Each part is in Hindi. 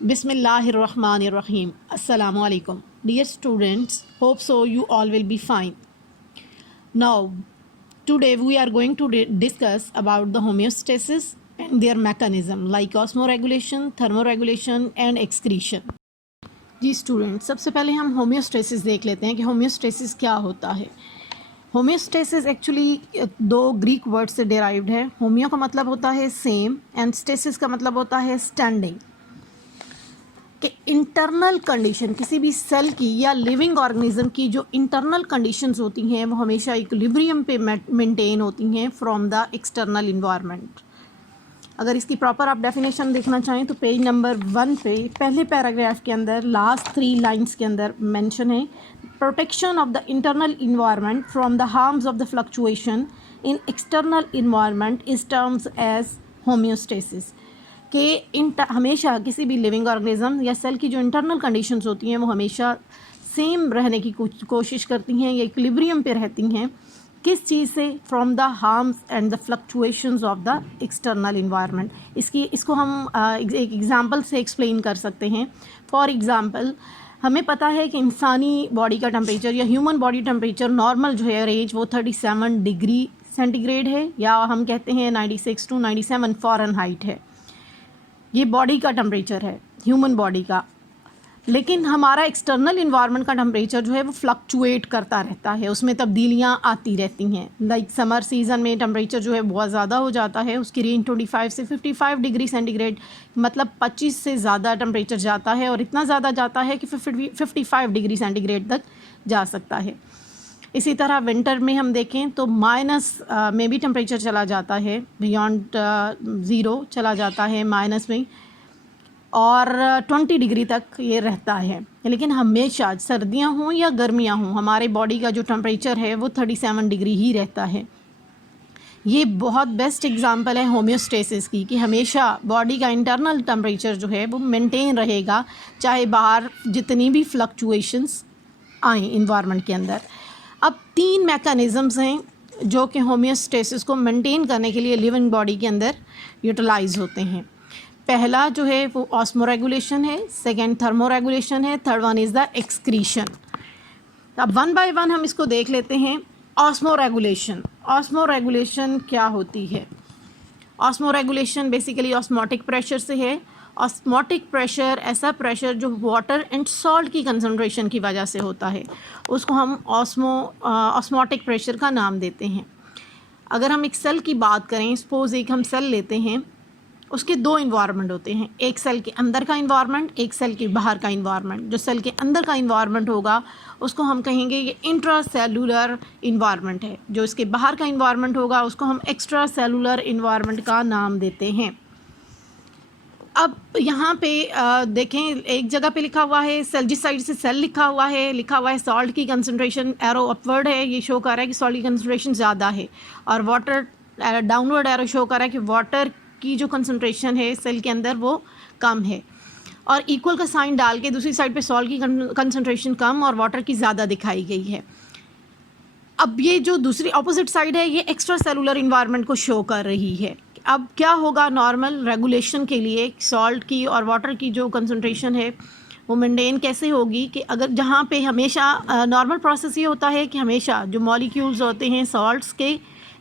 Bismillahirrahmanirrahim. Assalamu alaikum. Dear students, hope so you all will be fine. Now, today we are going to discuss about the homeostasis and their mechanism like osmoregulation, thermoregulation and excretion. जी स्टूडेंट, सबसे पहले हम होम्योस्टेसिस देख लेते हैं कि होम्योस्टेसिस क्या होता है। होम्योस्टेसिस एक्चुअली दो ग्रीक वर्ड से डिराइव्ड है। होम्यो का मतलब होता है सेम एंड स्टेसिस का मतलब होता है स्टैंडिंग। कि इंटरनल कंडीशन किसी भी सेल की या लिविंग ऑर्गेनिज्म की जो इंटरनल कंडीशंस होती हैं वो हमेशा इक्विलिब्रियम पे मेंटेन होती हैं फ्रॉम द एक्सटर्नल इन्वायरमेंट। अगर इसकी प्रॉपर आप डेफिनेशन देखना चाहें तो पेज नंबर 1 पे पहले पैराग्राफ के अंदर लास्ट 3 लाइंस के अंदर मेंशन है, protection of the internal environment from the harms of the fluctuation in external environment is terms as homeostasis. कि हमेशा किसी भी लिविंग ऑर्गेनिज्म या सेल की जो इंटरनल कंडीशंस होती हैं वो हमेशा सेम रहने की कोशिश करती हैं या इक्विलिब्रियम पे रहती हैं। किस चीज़ से? From the harms and the fluctuations of the external environment. इसको हम एक एग्जांपल से एक्सप्लेन कर सकते हैं। फॉर एग्जांपल, हमें पता है कि इंसानी बॉडी का टेम्परेचर या ह्यूमन बॉडी टेम्परेचर नॉर्मल जो है रेंज वो 37 डिग्री सेंटीग्रेड है, या हम कहते हैं 96 to 97 फ़ारेनहाइट है। ये बॉडी का टेम्परेचर है, ह्यूमन बॉडी का। लेकिन हमारा एक्सटर्नल इन्वायरमेंट का टेम्परेचर जो है वो फ्लक्चुएट करता रहता है, उसमें तब्दीलियाँ आती रहती हैं। लाइक समर सीज़न में टेम्परेचर जो है बहुत ज़्यादा हो जाता है, उसकी रेंज 25 से 55 डिग्री सेंटीग्रेड, मतलब 25 से ज़्यादा टेम्परेचर जाता है, और इतना ज़्यादा जाता है कि 55 डिग्री सेंटीग्रेड तक जा सकता है। इसी तरह विंटर में हम देखें तो माइनस में भी टेम्परेचर चला जाता है, बियॉन्ड ज़ीरो चला जाता है माइनस में, और 20 डिग्री तक ये रहता है। लेकिन हमेशा सर्दियां हों या गर्मियां हों हमारे बॉडी का जो टेम्परेचर है वो 37 डिग्री ही रहता है। ये बहुत बेस्ट एग्जांपल है होम्योस्टेसिस की, कि हमेशा बॉडी का इंटरनल टेम्परेचर जो है वो मेंटेन रहेगा, चाहे बाहर जितनी भी फ्लक्चुएशंस आएँ इन्वायरमेंट के अंदर। अब 3 मैकेनिज़म्स हैं जो कि होम्योस्टेसिस को मेंटेन करने के लिए लिविंग बॉडी के अंदर यूटिलाइज होते हैं। पहला जो है वो ऑस्मोरेगुलेशन है, सेकेंड थर्मोरेगुलेशन है, third one is the excretion. अब वन बाय वन हम इसको देख लेते हैं। ऑस्मोरेगुलेशन, ऑस्मोरेगुलेशन क्या होती है? ऑस्मोरेगुलेशन बेसिकली ऑस्मोटिक प्रेशर से है। ऑस्मोटिक प्रेशर ऐसा प्रेशर जो वाटर एंड सॉल्ट की कंसंट्रेशन की वजह से होता है, उसको हम ऑस्मोटिक प्रेशर का नाम देते हैं। अगर हम एक सेल की बात करें, सपोज एक हम सेल लेते हैं, उसके 2 इन्वायरमेंट होते हैं, एक सेल के अंदर का इन्वायरमेंट, एक सेल के बाहर का इन्वायरमेंट। जो सेल के अंदर का इन्वायरमेंट होगा उसको हम कहेंगे ये इंट्रा सेलुलर इन्वायरमेंट है, जो इसके बाहर का इन्वायरमेंट होगा उसको हम एक्स्ट्रा सेलुलर इन्वायरमेंट का नाम देते हैं। अब यहाँ पे देखें, एक जगह पे लिखा हुआ है सेल, जिस साइड से सेल लिखा हुआ है सॉल्ट की कंसंट्रेशन एरो अपवर्ड है, ये शो कर रहा है कि सॉल्ट की कंसंट्रेशन ज़्यादा है, और वाटर डाउनवर्ड एरो शो कर रहा है कि वाटर की जो कंसंट्रेशन है सेल के अंदर वो कम है, और इक्वल का साइन डाल के दूसरी साइड पे सॉल्ट की कंसंट्रेशन कम और वाटर की ज़्यादा दिखाई गई है। अब ये जो दूसरी ऑपोजिट साइड है ये एक्स्ट्रा सेलुलर इन्वायरमेंट को शो कर रही है। अब क्या होगा नॉर्मल रेगुलेशन के लिए सॉल्ट की और वाटर की जो कंसंट्रेशन है वो मेंटेन कैसे होगी? कि अगर जहाँ पे हमेशा नॉर्मल प्रोसेस ये होता है कि हमेशा जो मॉलिक्यूल्स होते हैं सॉल्ट्स के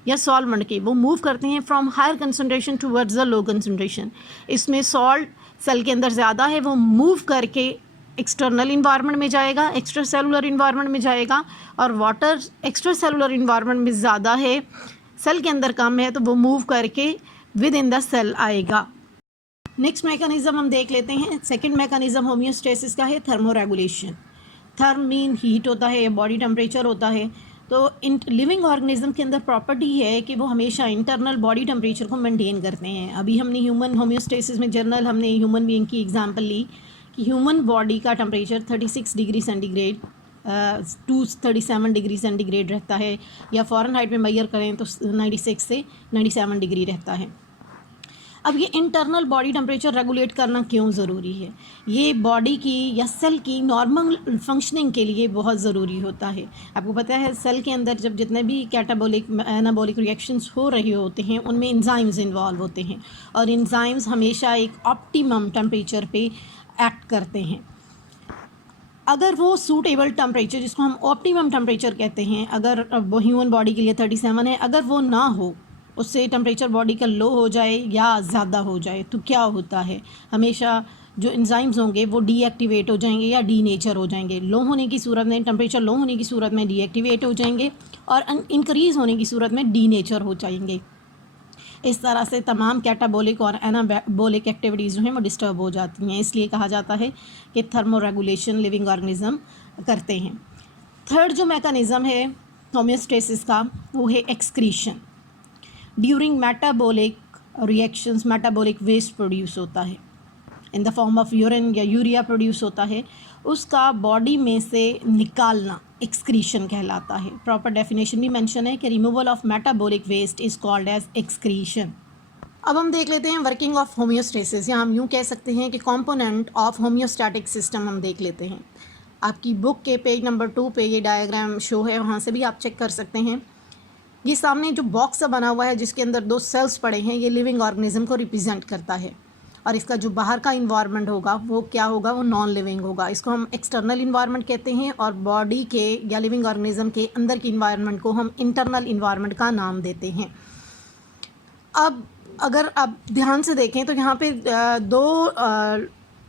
या सॉल्वेंट के वो मूव करते हैं from higher concentration towards the low concentration. इसमें सॉल्ट सेल के अंदर ज़्यादा है, वो मूव करके एक्सटर्नल इन्वायरमेंट में जाएगा, एक्स्ट्रा सेलुलर इन्वायरमेंट में जाएगा, और वाटर एक्स्ट्रा सेलुलर इन्वायरमेंट में ज़्यादा है, सेल के अंदर कम है, तो वो मूव करके विद इन द सेल आएगा। नेक्स्ट मैकेनिज़्म हम देख लेते हैं। सेकेंड मैकेनिज़्म होम्योस्टेसिस का है थर्मोरेगुलेशन। थर्म मीन हीट होता है या बॉडी टेम्परेचर होता है। तो इन लिविंग ऑर्गेनिज्म के अंदर प्रॉपर्टी है कि वो हमेशा इंटरनल बॉडी टेम्परेचर को मेंटेन करते हैं। अभी हमने ह्यूमन होम्योस्टेसिस में जनरल हमने ह्यूमन बीइंग की एग्जांपल ली कि ह्यूमन बॉडी का temperature 36 degree centigrade to 37 degree centigrade रहता है, या फ़ारेनहाइट में मेजर करें तो 96 से 97 डिग्री रहता है। अब ये इंटरनल बॉडी टेम्परेचर रेगुलेट करना क्यों ज़रूरी है? ये बॉडी की या सेल की नॉर्मल फंक्शनिंग के लिए बहुत ज़रूरी होता है। आपको पता है सेल के अंदर जब जितने भी कैटाबॉलिक एनाबॉलिक रिएक्शंस हो रहे होते हैं उनमें एंजाइम्स इन्वॉल्व होते हैं, और एंजाइम्स हमेशा एक ऑप्टिमम टेम्परेचर पे एक्ट करते हैं। अगर वो सूटेबल टेम्परेचर, जिसको हम ऑप्टिमम टेम्परेचर कहते हैं, अगर वो ह्यूमन बॉडी के लिए 37 है, अगर वो ना हो, उससे टेम्परेचर बॉडी का लो हो जाए या ज़्यादा हो जाए, तो क्या होता है, हमेशा जो एंजाइम्स होंगे वो डीएक्टिवेट हो जाएंगे या डीनेचर हो जाएंगे। लो होने की सूरत में, टेम्परेचर लो होने की सूरत में डीएक्टिवेट हो जाएंगे और इंक्रीज़ होने की सूरत में डीनेचर हो जाएंगे। इस तरह से तमाम कैटाबोलिक और एनाबोलिक एक्टिविटीज़ जो हैं वो डिस्टर्ब हो जाती हैं। इसलिए कहा जाता है कि थर्मो रेगुलेशन लिविंग ऑर्गेनिज्म करते हैं। थर्ड जो मैकेनिज़्म है होम्योस्टेसिस का, वो है excretion. During metabolic reactions metabolic waste produce होता है in the form of urine या यूरिया प्रोड्यूस होता है, उसका बॉडी में से निकालना एक्सक्रीशन कहलाता है। प्रॉपर डेफिनेशन भी मेंशन है कि removal of metabolic waste is called as excretion. अब हम देख लेते हैं वर्किंग ऑफ होम्योस्टेसिस, या हम यूँ कह सकते हैं कि कंपोनेंट ऑफ होम्योस्टैटिक सिस्टम हम देख लेते हैं। आपकी बुक के पेज नंबर 2 पे ये डायग्राम शो है, वहाँ से भी आप चेक कर सकते हैं। ये सामने जो बॉक्स बना हुआ है जिसके अंदर 2 सेल्स पड़े हैं, ये लिविंग ऑर्गेनिज्म को रिप्रेजेंट करता है। और इसका जो बाहर का इन्वायरमेंट होगा वो क्या होगा, वो नॉन लिविंग होगा। इसको हम एक्सटर्नल इन्वायरमेंट कहते हैं और बॉडी के या लिविंग ऑर्गेनिज्म के अंदर के इन्वायरमेंट को हम इंटरनल इन्वायरमेंट का नाम देते हैं। अब अगर आप ध्यान से देखें तो यहाँ पे दो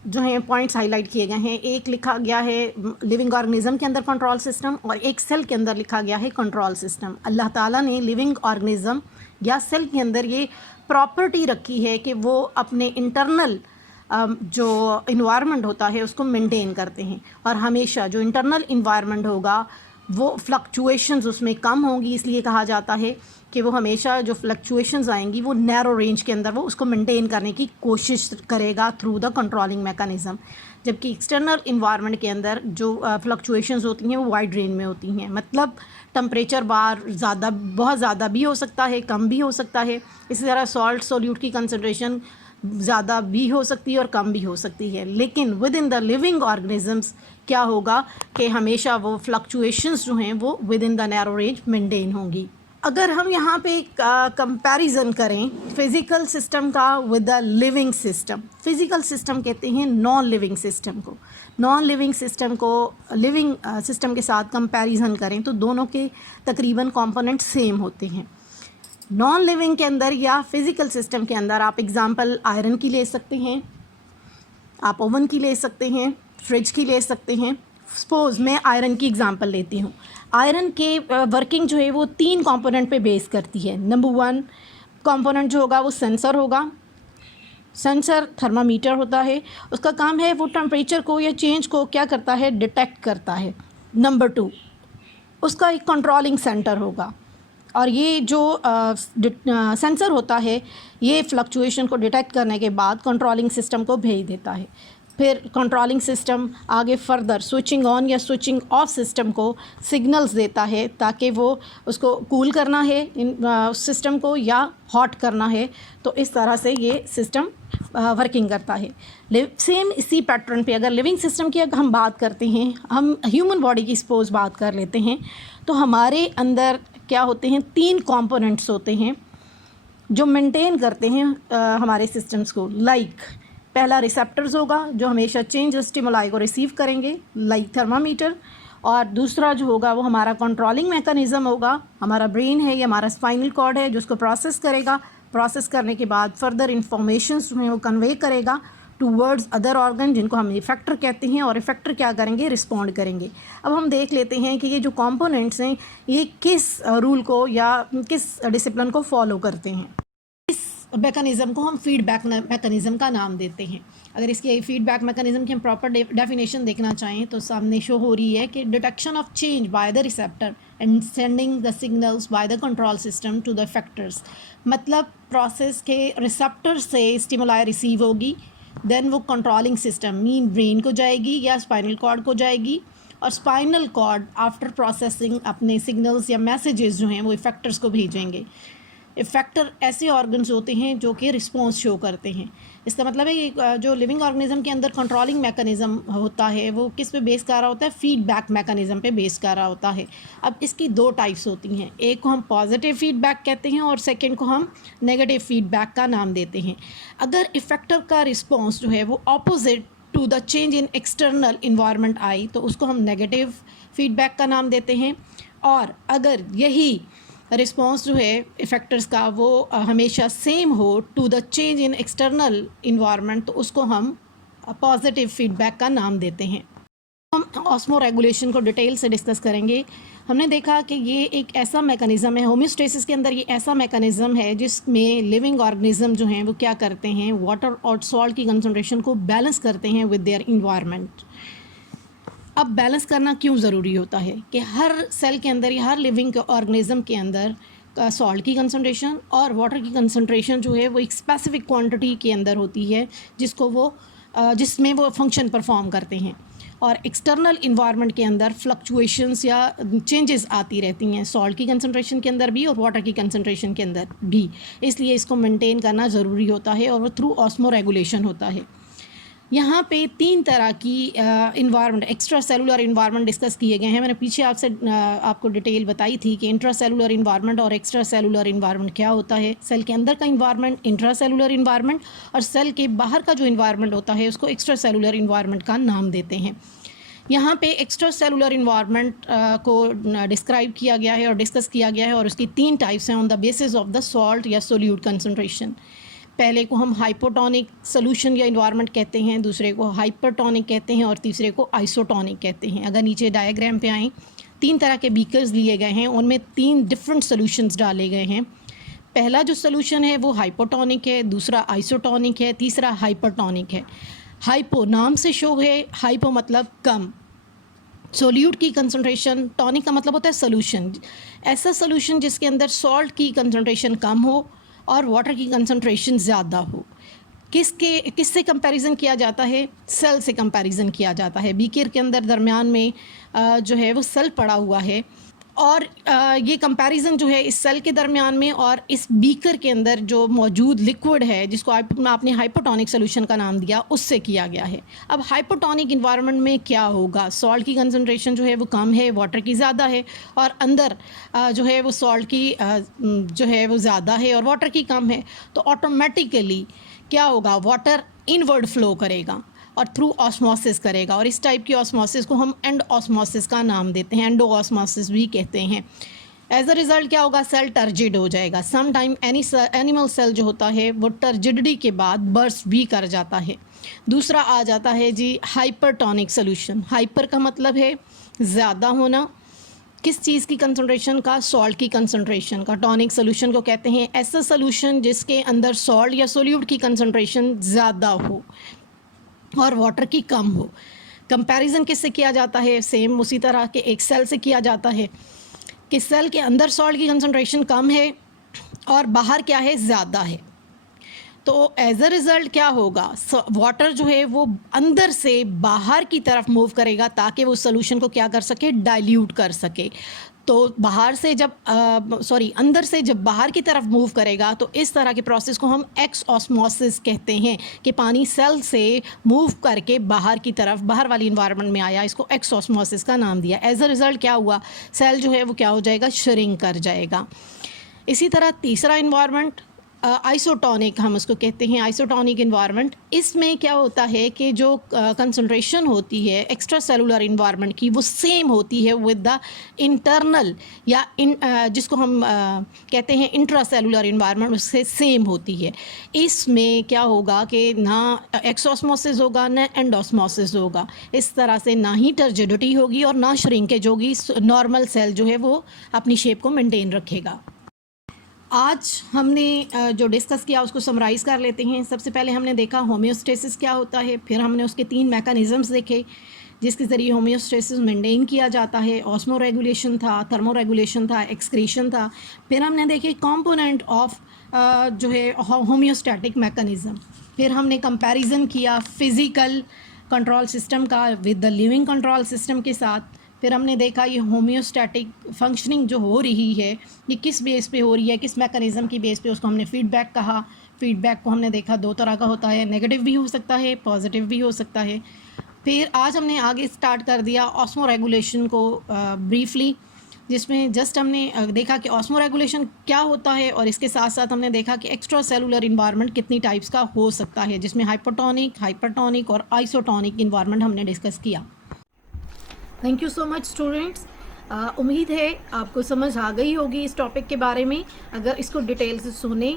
जो हैं पॉइंट्स हाईलाइट किए गए हैं। एक लिखा गया है लिविंग ऑर्गेनिज्म के अंदर कंट्रोल सिस्टम, और एक सेल के अंदर लिखा गया है कंट्रोल सिस्टम। अल्लाह ताला ने लिविंग ऑर्गेनिज्म या सेल के अंदर ये प्रॉपर्टी रखी है कि वो अपने इंटरनल जो इन्वायरमेंट होता है उसको मेंटेन करते हैं, और हमेशा जो इंटरनल इन्वायरमेंट होगा वो फ्लक्चुएशंस उसमें कम होंगी। इसलिए कहा जाता है कि वो हमेशा जो फ्लक्चुएशंस आएंगी वो नैरो रेंज के अंदर वो उसको मेंटेन करने की कोशिश करेगा थ्रू द कंट्रोलिंग मैकेनिज़्म। जबकि एक्सटर्नल इन्वायरमेंट के अंदर जो फ्लक्चुएशंस होती हैं वो वाइड रेंज में होती हैं। मतलब टेम्परेचर बार ज़्यादा, बहुत ज़्यादा भी हो सकता है, कम भी हो सकता है। इसी तरह सॉल्ट सोल्यूट की कंसनट्रेशन ज़्यादा भी हो सकती है और कम भी हो सकती है। लेकिन with in the living organisms क्या होगा कि हमेशा वो फ्लक्चुएशंस जो हैं वो with in the narrow range maintain होंगी। अगर हम यहाँ पे कंपैरिजन करें फिज़िकल सिस्टम का with the living system, physical system कहते हैं नॉन लिविंग सिस्टम को। नॉन लिविंग सिस्टम को लिविंग सिस्टम के साथ कंपैरिजन करें तो दोनों के तकरीबन कंपोनेंट सेम होते हैं। नॉन लिविंग के अंदर या फिज़िकल सिस्टम के अंदर आप एग्जांपल आयरन की ले सकते हैं, आप ओवन की ले सकते हैं, फ्रिज की ले सकते हैं। सपोज़ मैं आयरन की एग्जांपल लेती हूँ। आयरन के वर्किंग जो है वो 3 कंपोनेंट पे बेस करती है। नंबर 1 कंपोनेंट जो होगा वो सेंसर होगा। सेंसर थर्मामीटर होता है, उसका काम है वो टेम्परेचर को या चेंज को क्या करता है, डिटेक्ट करता है। नंबर 2 उसका एक कंट्रोलिंग सेंटर होगा, और ये जो सेंसर होता है ये फ्लक्चुएशन को डिटेक्ट करने के बाद कंट्रोलिंग सिस्टम को भेज देता है। फिर कंट्रोलिंग सिस्टम आगे फर्दर स्विचिंग ऑन या स्विचिंग ऑफ सिस्टम को सिग्नल्स देता है ताकि वो उसको कूल करना है सिस्टम को या हॉट करना है। तो इस तरह से ये सिस्टम वर्किंग करता है। सेम इसी पैटर्न पे अगर लिविंग सिस्टम की अगर हम बात करते हैं, हम ह्यूमन बॉडी की सपोज बात कर लेते हैं, तो हमारे अंदर क्या होते हैं, 3 कंपोनेंट्स होते हैं जो मेंटेन करते हैं हमारे सिस्टम्स को। पहला रिसेप्टर्स होगा जो हमेशा चेंज स्टिमुलाई को रिसीव करेंगे, लाइक थर्मामीटर। और दूसरा जो होगा वो हमारा कंट्रोलिंग मैकेनिज़्म होगा, हमारा ब्रेन है या हमारा स्पाइनल कॉर्ड है जो उसको प्रोसेस करेगा। प्रोसेस करने के बाद फर्दर इंफॉर्मेशन जो हैं वो कन्वे करेगा टूवर्ड्स अदर ऑर्गन जिनको हम इफेक्टर कहते हैं, और इफेक्टर क्या करेंगे, रिस्पॉन्ड करेंगे। अब हम देख लेते हैं कि ये जो कंपोनेंट्स हैं ये किस रूल को या किस डिसिप्लिन को फॉलो करते हैं। मैकेनिज़्म को हम फीडबैक मैकेनिज़्म का नाम देते हैं। अगर इसके फीडबैक मैकेनिज़्म की हम प्रॉपर डेफिनेशन देखना चाहें तो सामने शो हो रही है कि detection of change by the receptor and sending the signals by the control system to the effectors. मतलब प्रोसेस के रिसेप्टर से स्टिमुलाई रिसीव होगी, देन वो कंट्रोलिंग सिस्टम मीन ब्रेन को जाएगी या स्पाइनल कॉर्ड को जाएगी, और स्पाइनल कॉर्ड आफ्टर प्रोसेसिंग अपने सिग्नल्स या मैसेजेस जो हैं वो इफेक्टर्स को भेजेंगे। इफेक्टर ऐसे ऑर्गन्स होते हैं जो कि रिस्पॉन्स शो करते हैं। इसका मतलब है कि जो लिविंग ऑर्गेनिज्म के अंदर कंट्रोलिंग मैकेनिज़्म होता है वो किस पे बेस कर रहा होता है, फीडबैक मैकेनिज़्म पे बेस कर रहा होता है। अब इसकी 2 टाइप्स होती हैं, एक को हम पॉजिटिव फीडबैक कहते हैं और सेकंड को हम नेगेटिव फीडबैक का नाम देते हैं। अगर इफेक्टर का रिस्पॉन्स जो है वो opposite to the change in external environment आई तो उसको हम नेगेटिव फीडबैक का नाम देते हैं। और अगर यही रिस्पॉन्स जो है इफेक्टर्स का वो हमेशा सेम हो to the change in external environment तो उसको हम पॉजिटिव फीडबैक का नाम देते हैं। हम ऑस्मो रेगुलेशन को डिटेल से डिस्कस करेंगे। हमने देखा कि ये एक ऐसा मैकेनिज़्म है, होम्योस्टेसिस के अंदर ये ऐसा मैकेनिज़्म है जिसमें लिविंग ऑर्गेनिज्म जो हैं वो क्या करते हैं, वाटर और सॉल्ट की कंसंट्रेशन को बैलेंस करते हैं विद देयर इन्वायरमेंट। अब बैलेंस करना क्यों ज़रूरी होता है कि हर सेल के अंदर या हर लिविंग ऑर्गेनिज्म के अंदर सॉल्ट की कंसंट्रेशन और वाटर की कंसंट्रेशन जो है वो एक स्पेसिफिक क्वांटिटी के अंदर होती है जिसमें वो फंक्शन परफॉर्म करते हैं। और एक्सटर्नल इन्वायरमेंट के अंदर फ्लक्चुएशंस या चेंजेस आती रहती हैं सॉल्ट की कंसंट्रेशन के अंदर भी और वाटर की कंसंट्रेशन के अंदर भी, इसलिए इसको मेंटेन करना ज़रूरी होता है और वो थ्रू ऑस्मो रेगुलेशन होता है। यहाँ पे 3 तरह की environment, extra cellular environment discuss किए गए हैं। मैंने पीछे आपको डिटेल बताई थी कि इंट्रा सेलुलर इन्वायरमेंट और एक्स्ट्रा सेलुलर इन्वायरमेंट क्या होता है। सेल के अंदर का इन्वायरमेंट इंट्रा सेलुलर इन्वायरमेंट और सेल के बाहर का जो इन्वायरमेंट होता है उसको एक्स्ट्रा सेलुलर इन्वायरमेंट का नाम देते हैं। यहाँ पे एक्स्ट्रा सेलुलर इन्वायरमेंट को डिस्क्राइब किया गया है और डिस्कस किया गया है और उसकी 3 टाइप्स हैं on the basis of the salt या सोल्यूट कंसंट्रेशन। पहले को हम हाइपोटोनिक सोल्यूशन या इन्वायरमेंट कहते हैं, दूसरे को हाइपरटोनिक कहते हैं और तीसरे को आइसोटोनिक कहते हैं। अगर नीचे डायग्राम पे आएँ, 3 तरह के बीकर्स लिए गए हैं, उनमें 3 डिफरेंट सोल्यूशंस डाले गए हैं। पहला जो सोल्यूशन है वो हाइपोटोनिक है, दूसरा आइसोटोनिक है, तीसरा हाइपरटोनिक है। हाइपो नाम से शो है, हाइपो मतलब कम, सोल्यूट की कंसंट्रेशन, टॉनिक का मतलब होता है सोल्यूशन, ऐसा सोल्यूशन जिसके अंदर सॉल्ट की कंसंट्रेशन कम हो और वाटर की कंसंट्रेशन ज़्यादा हो। किससे कंपैरिजन किया जाता है? सेल से कंपैरिजन किया जाता है। बीकर के अंदर दरमियान में जो है वो सेल पड़ा हुआ है और ये कंपैरिजन जो है इस सेल के दरमियान में और इस बीकर के अंदर जो मौजूद लिक्विड है जिसको आपने हाइपोटोनिक सोल्यूशन का नाम दिया उससे किया गया है। अब हाइपोटोनिक इन्वायरमेंट में क्या होगा? सॉल्ट की कंसंट्रेशन जो है वो कम है, वाटर की ज़्यादा है और अंदर जो है वो सॉल्ट की जो है वो ज़्यादा है और वाटर की कम है, तो ऑटोमेटिकली क्या होगा? वाटर इनवर्ड फ्लो करेगा और थ्रू ऑस्मोसिस करेगा और इस टाइप की ऑस्मोसिस को हम एंड ऑस्मोसिस का नाम देते हैं, एंडो ऑस्मोसिस भी कहते हैं। एज अ रिज़ल्ट क्या होगा? सेल टर्जिड हो जाएगा। सम टाइम एनिमल सेल जो होता है वो टर्जिडिटी के बाद बर्स्ट भी कर जाता है। दूसरा आ जाता है जी हाइपरटोनिक सोल्यूशन। हाइपर का मतलब है ज़्यादा होना, किस चीज़ की कंसंट्रेशन का? सॉल्ट की कंसंट्रेशन का। टॉनिक सोल्यूशन को कहते हैं ऐसा सोल्यूशन जिसके अंदर सॉल्ट या सोल्यूट की कंसंट्रेशन ज़्यादा हो और वाटर की कम हो। कंपैरिजन किससे किया जाता है? सेम उसी तरह के एक सेल से किया जाता है कि सेल के अंदर सॉल्ट की कंसंट्रेशन कम है और बाहर क्या है? ज़्यादा है। तो एज अ रिज़ल्ट क्या होगा? वाटर जो है वो अंदर से बाहर की तरफ मूव करेगा ताकि वो सोल्यूशन को क्या कर सके? डाइल्यूट कर सके। तो अंदर से जब बाहर की तरफ मूव करेगा तो इस तरह के प्रोसेस को हम एक्स ऑस्मोसिस कहते हैं कि पानी सेल से मूव करके बाहर की तरफ, बाहर वाली इन्वायरमेंट में आया, इसको एक्स ऑस्मोसिस का नाम दिया। एज अ रिज़ल्ट क्या हुआ? सेल जो है वो क्या हो जाएगा? श्रिंक कर जाएगा। इसी तरह तीसरा इन्वायरमेंट आइसोटोनिक हम उसको कहते हैं, आइसोटोनिक इन्वायरमेंट। इसमें क्या होता है कि जो कंसंट्रेशन होती है एक्स्ट्रा सेलुलर इन्वायरमेंट की वो सेम होती है विद द इंटरनल या जिसको हम कहते हैं इंट्रा सेलुलर इन्वायरमेंट, उससे सेम होती है। इसमें क्या होगा कि ना एक्सोस्मोसिस होगा ना एंडोस्मोसिस होगा। इस तरह से ना ही टर्जिडिटी होगी और ना श्रिंकेज होगी। नॉर्मल सेल जो है वो अपनी शेप को मेंटेन रखेगा। आज हमने जो डिस्कस किया उसको समराइज़ कर लेते हैं। सबसे पहले हमने देखा होम्योस्टेसिस क्या होता है, फिर हमने उसके 3 मैकेनिज़म्स देखे जिसके ज़रिए होम्योस्टेसिस मेंटेन किया जाता है। ऑस्मो रेगुलेशन था, थर्मो रेगुलेशन था, एक्सक्रीशन था। फिर हमने देखे कंपोनेंट ऑफ जो है होम्योस्टैटिक मैकेनिज़्म। फिर हमने कंपैरिजन किया फिज़िकल कंट्रोल सिस्टम का with the living control system के साथ। फिर हमने देखा ये होम्योस्टैटिक फंक्शनिंग जो हो रही है ये किस बेस पे हो रही है, किस मैकेनिज़्म की बेस पे, उसको हमने फीडबैक कहा। फीडबैक को हमने देखा 2 तरह का होता है, नेगेटिव भी हो सकता है, पॉजिटिव भी हो सकता है। फिर आज हमने आगे स्टार्ट कर दिया ऑस्मो रेगुलेशन को ब्रीफली। जिसमें जस्ट हमने देखा कि ऑस्मो रेगुलेशन क्या होता है, और इसके साथ साथ हमने देखा कि एक्स्ट्रा सेलुलर इन्वायरमेंट कितनी टाइप्स का हो सकता है, जिसमें हाइपोटोनिक, हाइपरटोनिक और आइसोटोनिक इन्वायरमेंट हमने डिस्कस किया। Thank you so much students. उम्मीद है आपको समझ आ गई होगी इस टॉपिक के बारे में। अगर इसको डिटेल से सुने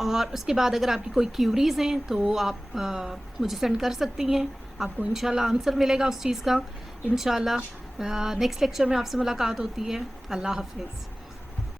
और उसके बाद अगर आपकी कोई क्यूरीज़ हैं तो आप मुझे सेंड कर सकती हैं, आपको इंशाल्लाह आंसर मिलेगा उस चीज़ का। इंशाल्लाह नेक्स्ट लेक्चर में आपसे मुलाकात होती है। अल्लाह हाफिज़।